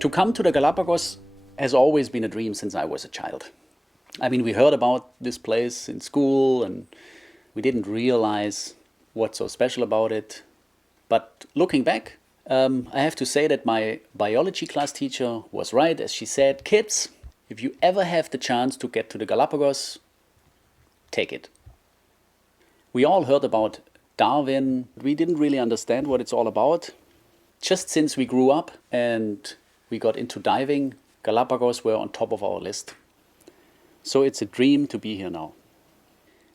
To come to the Galapagos has always been a dream since I was a child. I mean, we heard about this place in school and we didn't realize what's so special about it. But looking back, I have to say that my biology class teacher was right, as she said, kids, if you ever have the chance to get to the Galapagos, take it. We all heard about Darwin. We didn't really understand what it's all about. Just since we grew up and we got into diving, Galapagos were on top of our list. So it's a dream to be here now.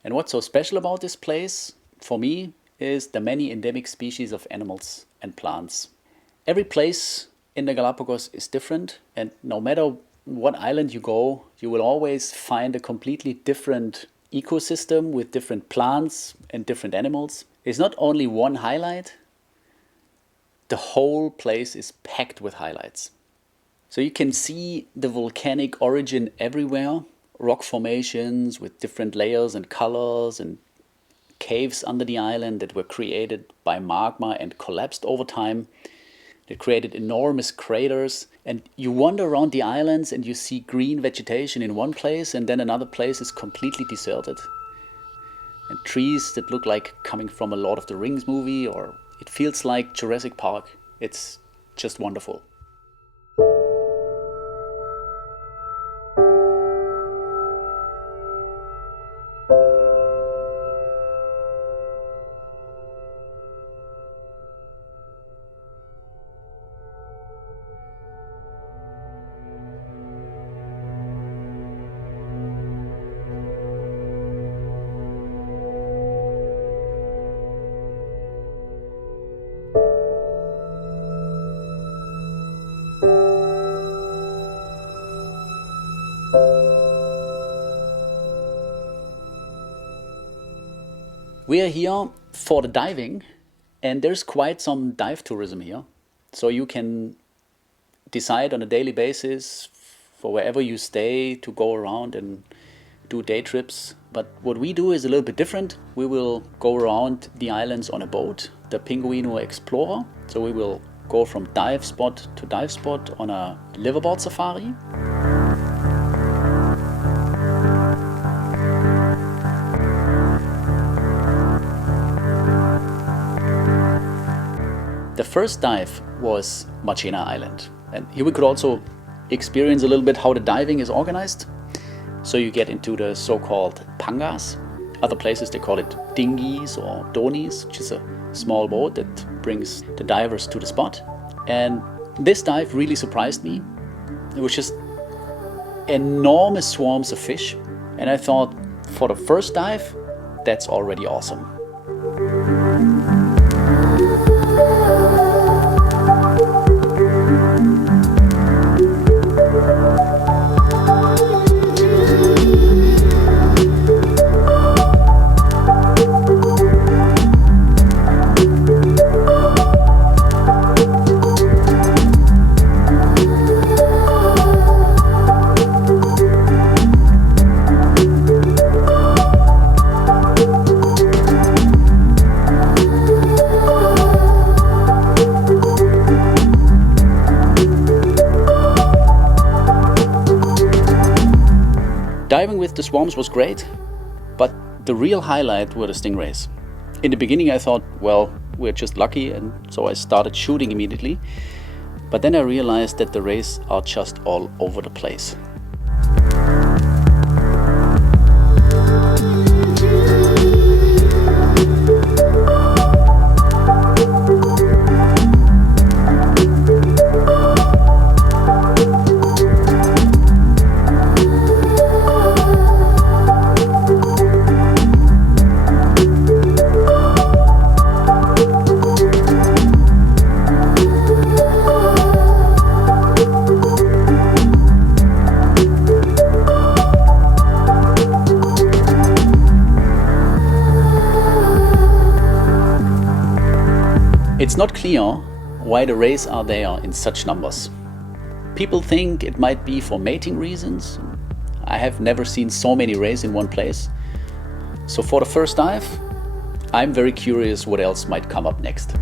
And what's so special about this place, for me, is the many endemic species of animals and plants. Every place in the Galapagos is different, and no matter what island you go, you will always find a completely different ecosystem with different plants and different animals. It's not only one highlight, the whole place is packed with highlights. So you can see the volcanic origin everywhere, rock formations with different layers and colors and caves under the island that were created by magma and collapsed over time. They created enormous craters, and you wander around the islands and you see green vegetation in one place and then another place is completely deserted. And trees that look like coming from a Lord of the Rings movie, or it feels like Jurassic Park. It's just wonderful. We are here for the diving, and there's quite some dive tourism here. So you can decide on a daily basis for wherever you stay to go around and do day trips. But what we do is a little bit different. We will go around the islands on a boat, the Pinguino Explorer. So we will go from dive spot to dive spot on a liveaboard safari. The first dive was Machina Island, and here we could also experience a little bit how the diving is organized. So you get into the so-called pangas. Other places they call it dinghies or donis, which is a small boat that brings the divers to the spot. And this dive really surprised me. It was just enormous swarms of fish, and I thought, for the first dive, that's already awesome. Diving with the swarms was great, but the real highlight were the stingrays. In the beginning I thought, well, we're just lucky, and so I started shooting immediately. But then I realized that the rays are just all over the place. It's not clear why the rays are there in such numbers. People think it might be for mating reasons. I have never seen so many rays in one place. So for the first dive, I'm very curious what else might come up next.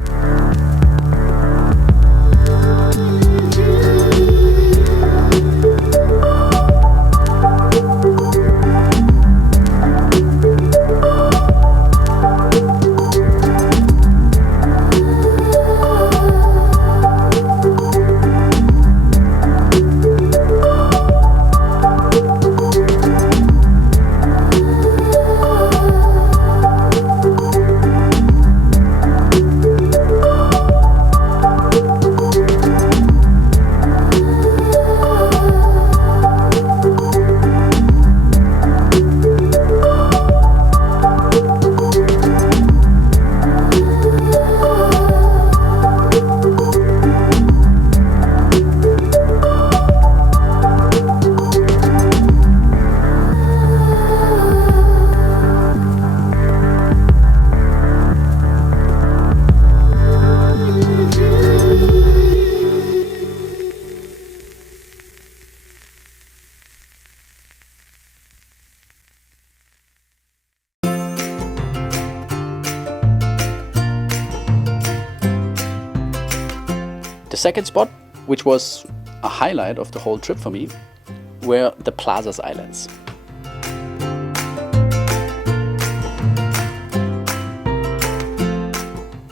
The second spot, which was a highlight of the whole trip for me, were the Plazas Islands.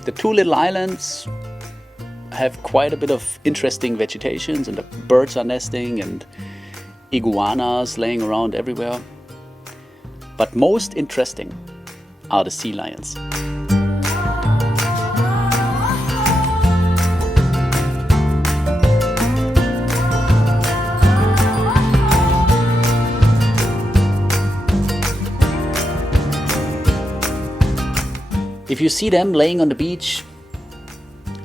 The two little islands have quite a bit of interesting vegetations, and the birds are nesting and iguanas laying around everywhere. But most interesting are the sea lions. If you see them laying on the beach,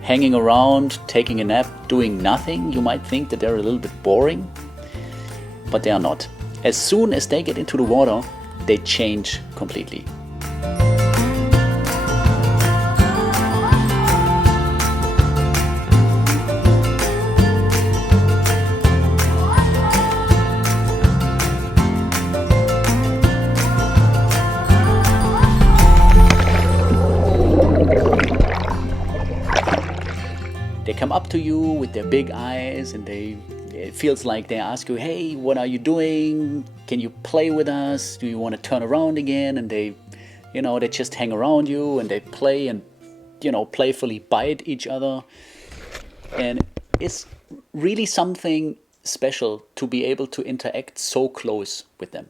hanging around, taking a nap, doing nothing, you might think that they're a little bit boring, but they are not. As soon as they get into the water, they change completely. They come up to you with their big eyes, and it feels like they ask you, hey, what are you doing? Can you play with us? Do you want to turn around again? And they just hang around you, and they play and, playfully bite each other. And it's really something special to be able to interact so close with them.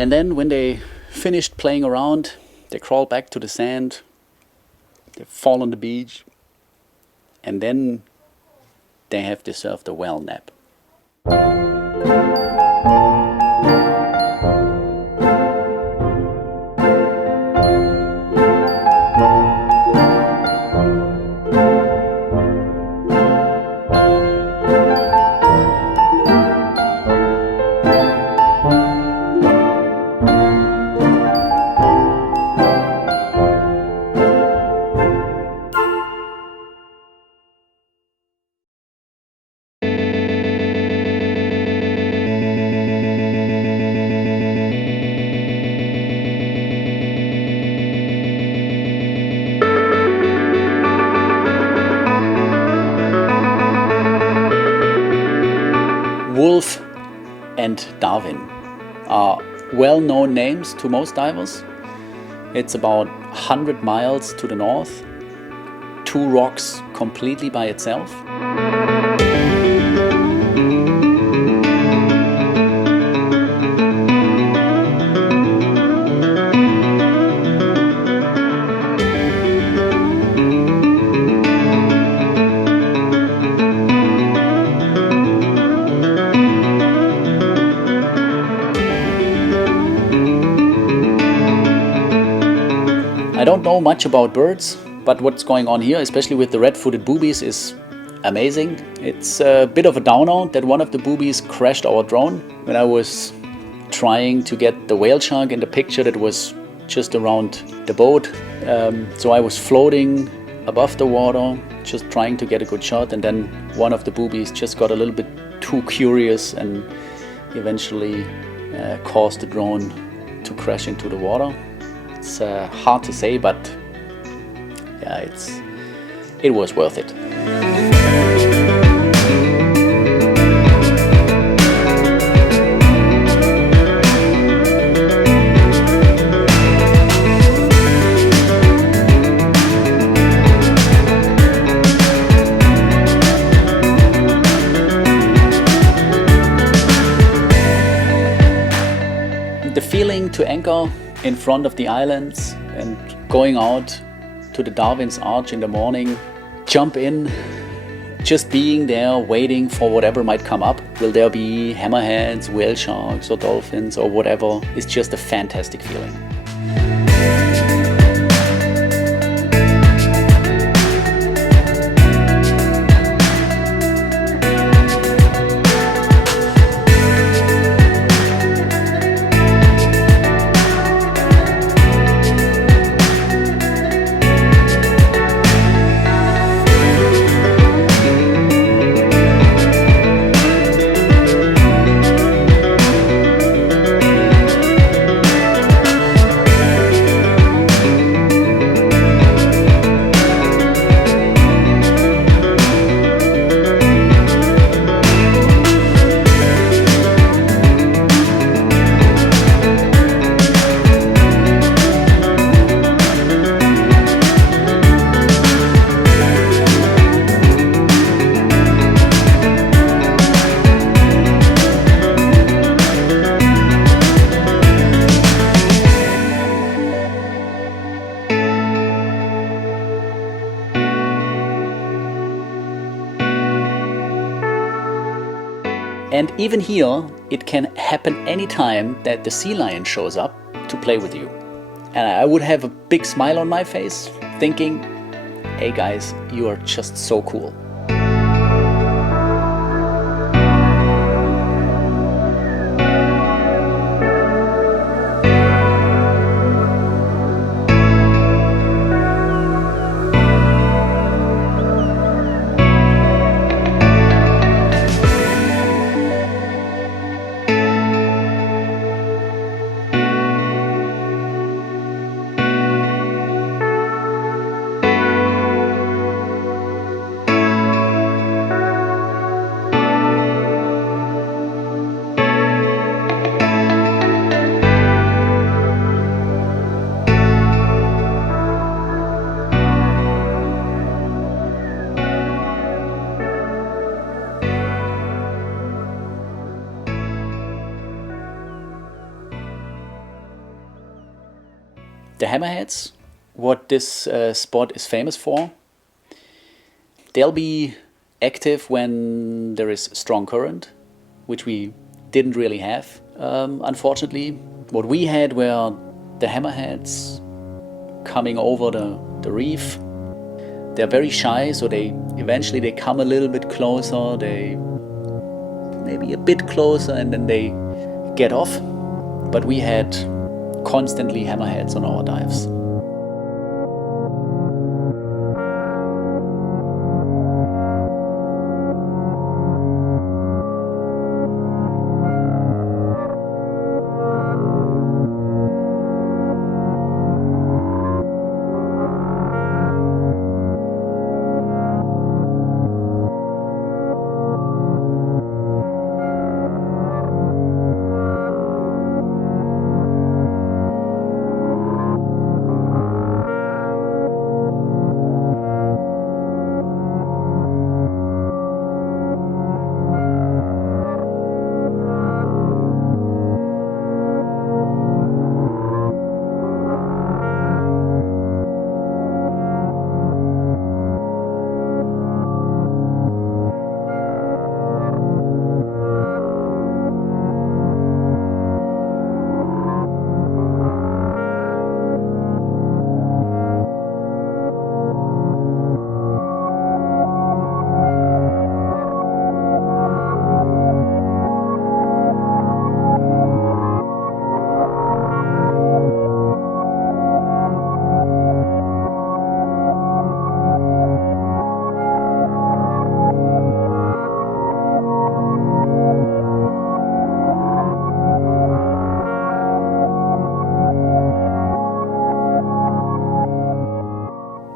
And then when they finished playing around, they crawl back to the sand, they fall on the beach, and then they have deserved a well nap. Wolf and Darwin are well-known names to most divers. It's about 100 miles to the north, two rocks completely by itself. know much about birds, but what's going on here, especially with the red-footed boobies, is amazing. It's a bit of a downer that one of the boobies crashed our drone when I was trying to get the whale shark in the picture that was just around the boat. So I was floating above the water, just trying to get a good shot, and then one of the boobies just got a little bit too curious and eventually caused the drone to crash into the water. It's hard to say, but yeah, it was worth it. The feeling to anchor in front of the islands and going out to the Darwin's Arch in the morning, jump in, just being there waiting for whatever might come up. Will there be hammerheads, whale sharks or dolphins or whatever? It's just a fantastic feeling. And even here, it can happen anytime that the sea lion shows up to play with you. And I would have a big smile on my face, thinking, hey guys, you are just so cool. The hammerheads, what this spot is famous for, they'll be active when there is strong current, which we didn't really have, unfortunately. What we had were the hammerheads coming over the reef. They're very shy, so they eventually come a little bit closer, they maybe a bit closer, and then they get off. But we had constantly hammerheads on our dives.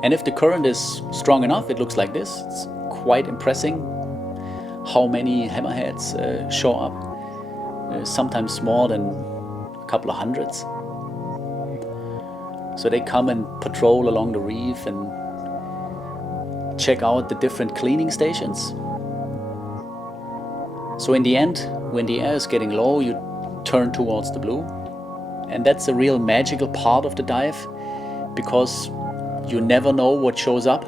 And if the current is strong enough, it looks like this. It's quite impressive how many hammerheads show up, sometimes more than a couple of hundreds. So they come and patrol along the reef and check out the different cleaning stations. So in the end, when the air is getting low, you turn towards the blue. And that's a real magical part of the dive, because you never know what shows up.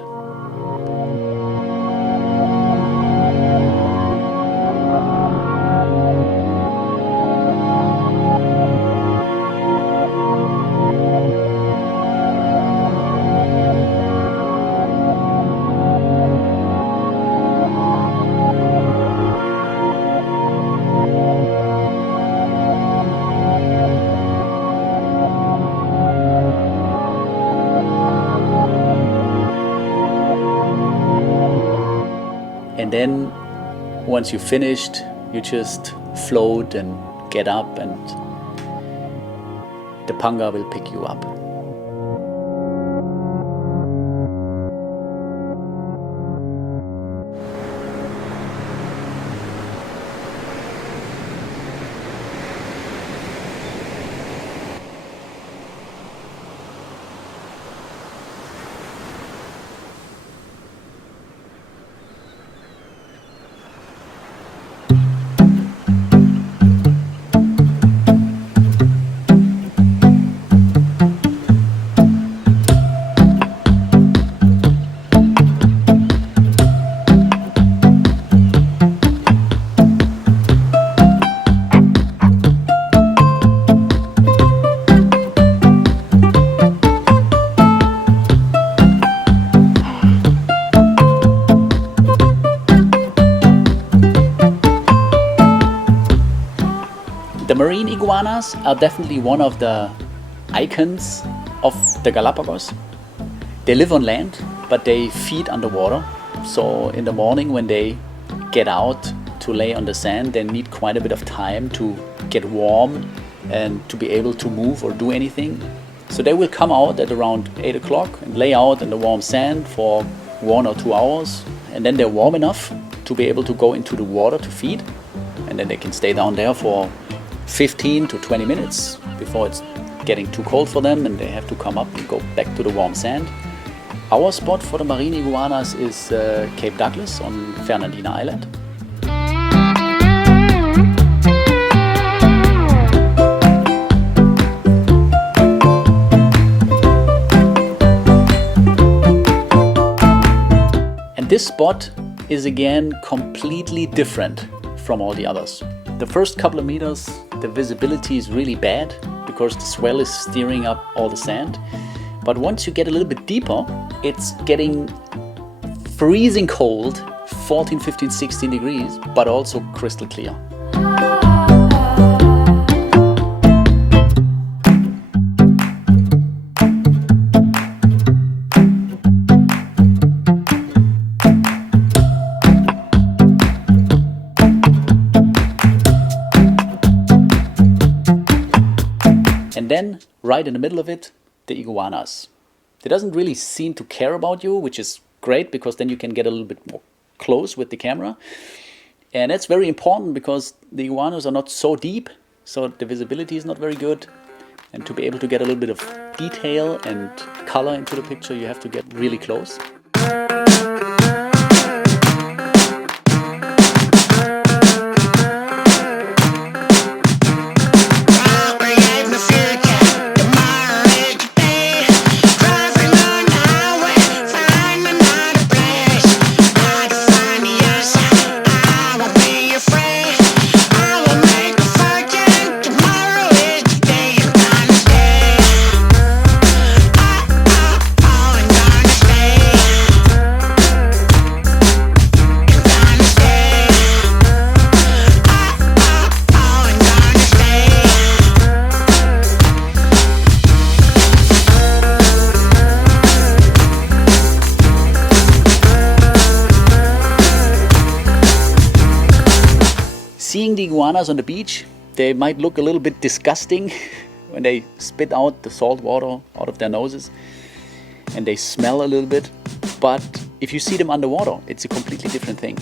And then once you've finished, you just float and get up, and the panga will pick you up. The marine iguanas are definitely one of the icons of the Galapagos. They live on land, but they feed underwater. So in the morning when they get out to lay on the sand, they need quite a bit of time to get warm and to be able to move or do anything. So they will come out at around 8 o'clock and lay out in the warm sand for 1 or 2 hours. And then they're warm enough to be able to go into the water to feed. And then they can stay down there for 15 to 20 minutes before it's getting too cold for them and they have to come up and go back to the warm sand. Our spot for the marine iguanas is Cape Douglas on Fernandina Island. And this spot is again completely different from all the others. The first couple of meters, the visibility is really bad because the swell is steering up all the sand. But once you get a little bit deeper, it's getting freezing cold, 14, 15, 16 degrees, but also crystal clear. And then, right in the middle of it, the iguanas. They doesn't really seem to care about you, which is great because then you can get a little bit more close with the camera. And that's very important because the iguanas are not so deep, so the visibility is not very good. And to be able to get a little bit of detail and color into the picture, you have to get really close. Seeing the iguanas on the beach, they might look a little bit disgusting when they spit out the salt water out of their noses. and they smell a little bit. But if you see them underwater, it's a completely different thing.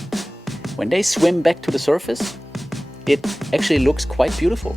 When they swim back to the surface, it actually looks quite beautiful.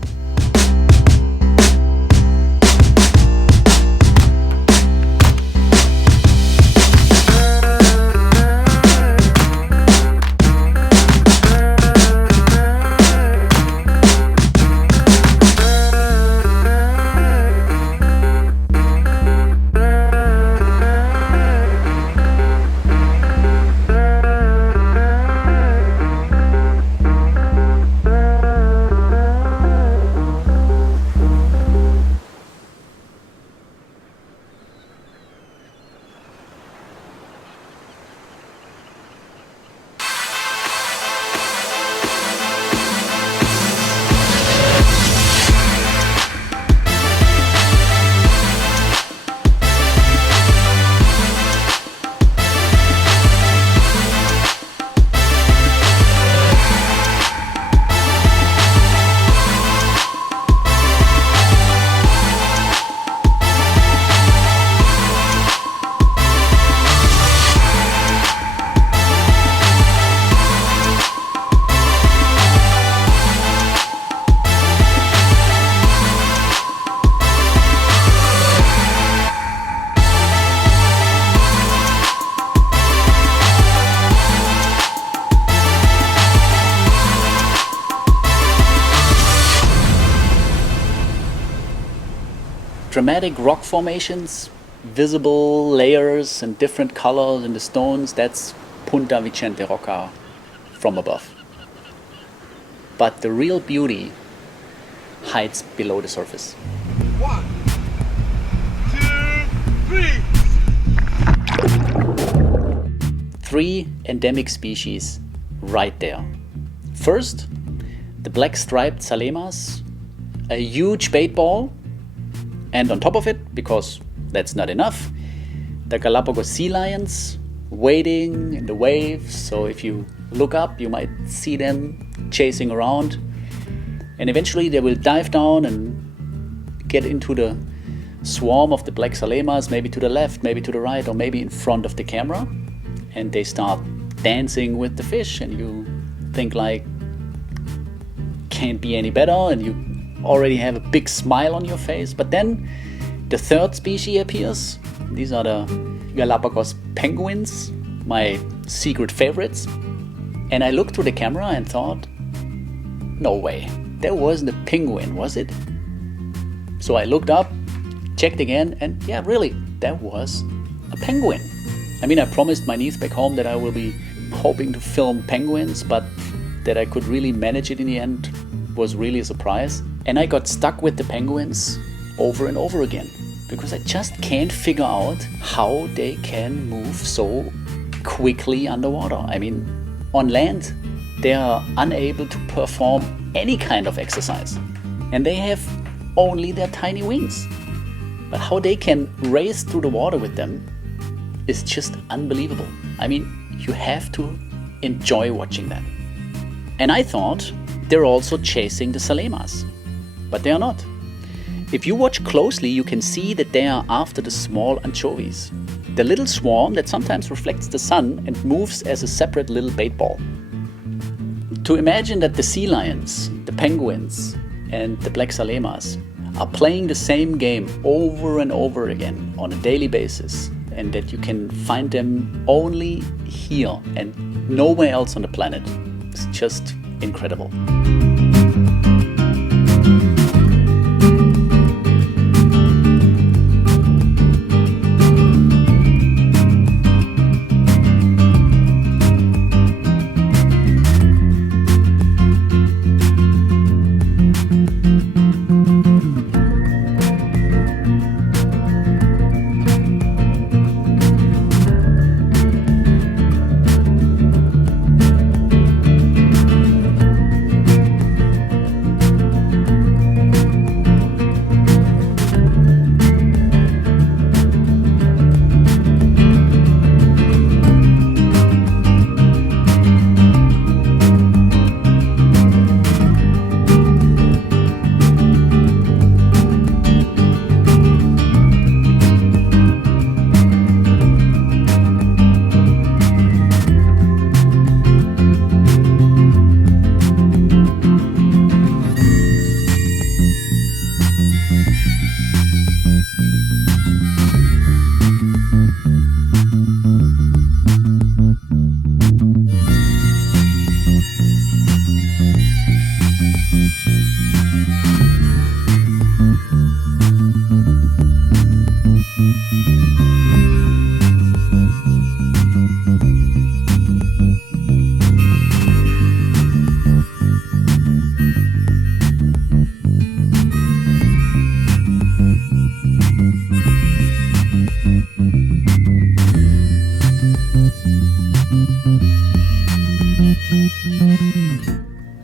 Dramatic rock formations, visible layers and different colors in the stones, that's Punta Vicente Roca from above. But the real beauty hides below the surface. 1, 2, 3. 3 endemic species right there. First, the black striped salemas, a huge bait ball, and on top of it, because that's not enough, the Galapagos sea lions wading in the waves. So if you look up, you might see them chasing around. And eventually they will dive down and get into the swarm of the black salemas, maybe to the left, maybe to the right, or maybe in front of the camera. And they start dancing with the fish, and you think like, can't be any better, and you already have a big smile on your face. But then the third species appears. These are the Galapagos penguins, my secret favorites. And I looked through the camera and thought, no way, that wasn't a penguin, was it? So I looked up, checked again, and yeah, really, that was a penguin. I mean, I promised my niece back home that I will be hoping to film penguins, but that I could really manage it in the end was really a surprise. And I got stuck with the penguins over and over again, because I just can't figure out how they can move so quickly underwater. I mean, on land, they are unable to perform any kind of exercise, and they have only their tiny wings. But how they can race through the water with them is just unbelievable. I mean, you have to enjoy watching that. And I thought they're also chasing the salemas, but they are not. If you watch closely, you can see that they are after the small anchovies, the little swarm that sometimes reflects the sun and moves as a separate little bait ball. To imagine that the sea lions, the penguins, and the black salemas are playing the same game over and over again on a daily basis, and that you can find them only here and nowhere else on the planet, is just incredible.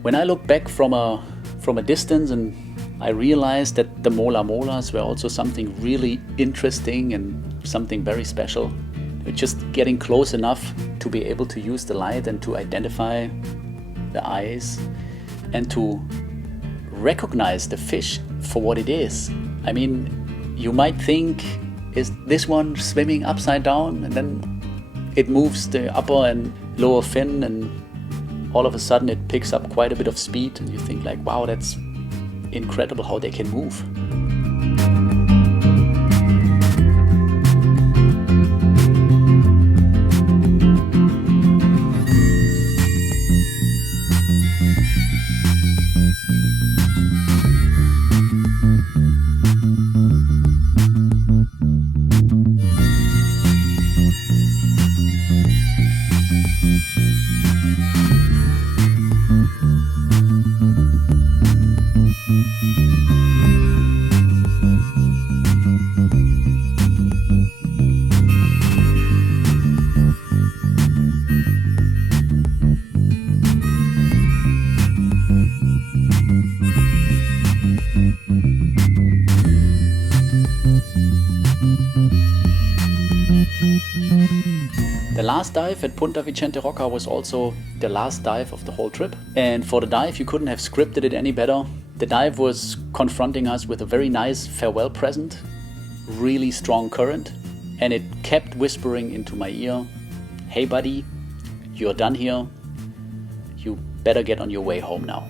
When I look back from a distance, and I realized that the molas were also something really interesting and something very special. Just getting close enough to be able to use the light and to identify the eyes and to recognize the fish for what it is. I mean, you might think, is this one swimming upside down? And then it moves the upper and lower fin, and all of a sudden it picks up quite a bit of speed, and you think like, wow, that's incredible how they can move. The last dive at Punta Vicente Roca was also the last dive of the whole trip. And for the dive, you couldn't have scripted it any better. The dive was confronting us with a very nice farewell present, really strong current, and it kept whispering into my ear, "Hey buddy, you're done here. You better get on your way home now."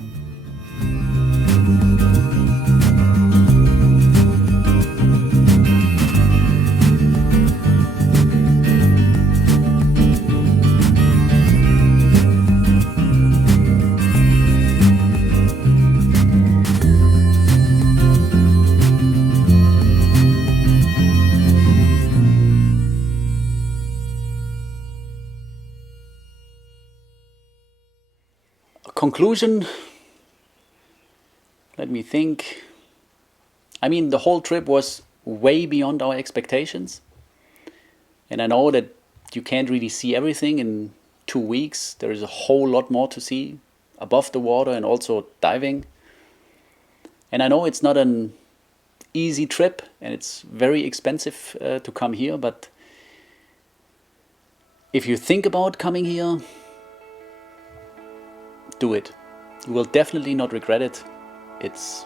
Conclusion, let me think. I mean, the whole trip was way beyond our expectations. And I know that you can't really see everything in 2 weeks. There is a whole lot more to see above the water and also diving. And I know it's not an easy trip and it's very expensive to come here. But if you think about coming here, do it. You will definitely not regret it. It's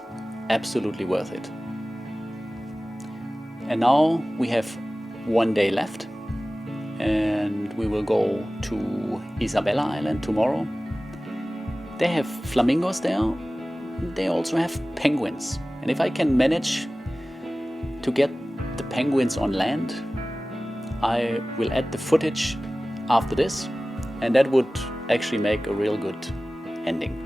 absolutely worth it. And now we have 1 day left, and we will go to Isabella Island tomorrow. They have flamingos there. They also have penguins. And if I can manage to get the penguins on land, I will add the footage after this, and that would actually make a real good ending.